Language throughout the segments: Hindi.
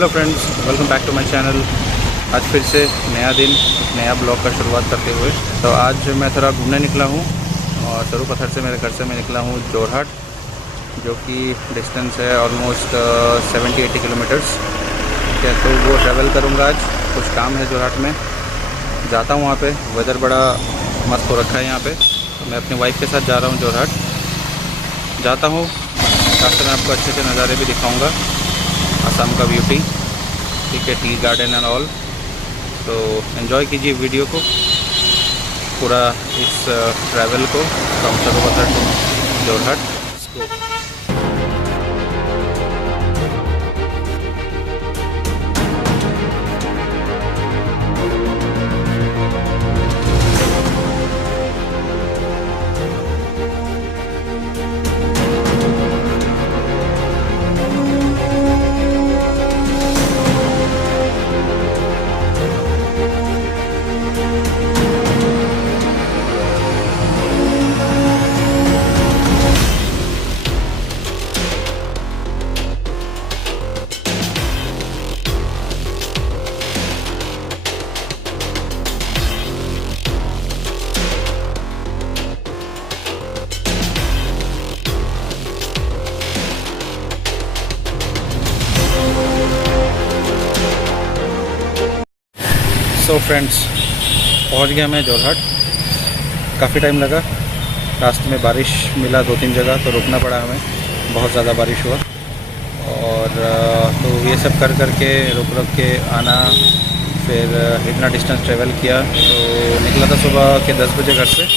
Hello friends, welcome back to my channel. आज फिर से नया दिन, नया ब्लॉग का शुरुआत करते हुए तो आज मैं थोड़ा घूमने निकला हूँ और सरू पत्थर से मेरे घर से मैं निकला हूँ जोरहाट, जो कि डिस्टेंस है ऑलमोस्ट 70-80 किलोमीटर्स। ठीक है, तो वो ट्रैवल करूँगा। आज कुछ काम है जोरहाट में, जाता हूँ वहाँ पे। वेदर बड़ा मस्त हो रखा है यहाँ पे। मैं अपनी वाइफ के साथ जा रहा हूँ जोरहाट। जाता हूँ, रास्ते में आपको अच्छे अच्छे नज़ारे भी दिखाऊँगा, असम का ब्यूटी। ठीक है, टी गार्डन एंड ऑल। तो एंजॉय कीजिए वीडियो को, पूरा इस ट्रैवल को from Sarupathar to Jorhat. So friends, पहुंच गया मैं जोरहाट। काफ़ी टाइम लगा, रास्ते में बारिश मिला 2-3 जगह, तो रुकना पड़ा हमें। बहुत ज़्यादा बारिश हुआ और तो ये सब कर करके रुक के आना, फिर इतना डिस्टेंस ट्रेवल किया। तो निकला था सुबह के 10 बजे घर से।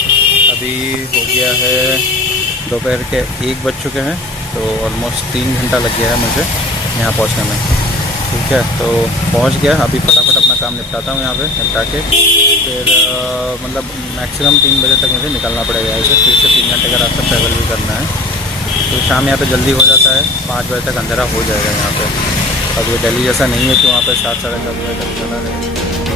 अभी हो गया है दोपहर के 1 बज चुके हैं, तो ऑलमोस्ट 3 घंटा लग गया है मुझे यहाँ पहुँचने में। ठीक है, तो पहुंच गया। अभी फटाफट अपना काम निपटाता हूँ यहाँ पे, निपटा के फिर मतलब मैक्सिमम 3 बजे तक मुझे निकलना पड़ेगा यहाँ से। फिर से 3 घंटे का रास्ता ट्रैवल भी करना है। तो शाम यहाँ पे जल्दी हो जाता है, 5 बजे तक अंधेरा हो जाएगा यहाँ पे। अब ये दिल्ली जैसा नहीं है कि वहाँ पे 7 साढ़े 7 बजे तक चला जाए।